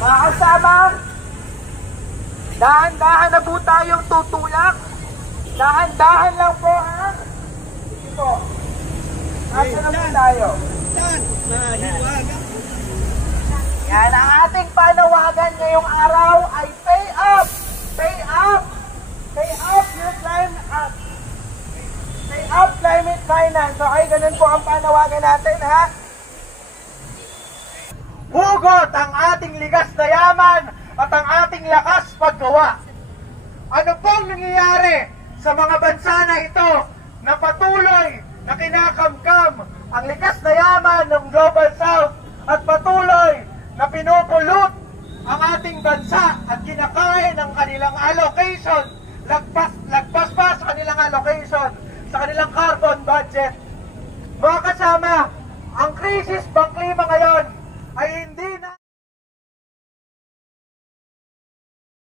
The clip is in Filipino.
Mga kasama, dahan-dahan na po tayong tutulak. Dahan-dahan lang po, ha? Sige po. Asa na po tayo? Yan, ang ating panawagan ngayong araw ay pay up! Pay up! Pay up your climate up! Pay up climate finance. So ay ganun po ang panawagan natin, ha? Hugot ang ating ligas na yaman at ang ating lakas paggawa. Ano pong nangyayari sa mga bansa na ito na patuloy na kinakamkam ang likas na yaman ng Global South at patuloy na pinupulot ang ating bansa at kinakain ang kanilang allocation, lagpas pa sa kanilang allocation, sa kanilang carbon budget. Mga kasama, ang krisis ng klima ngayon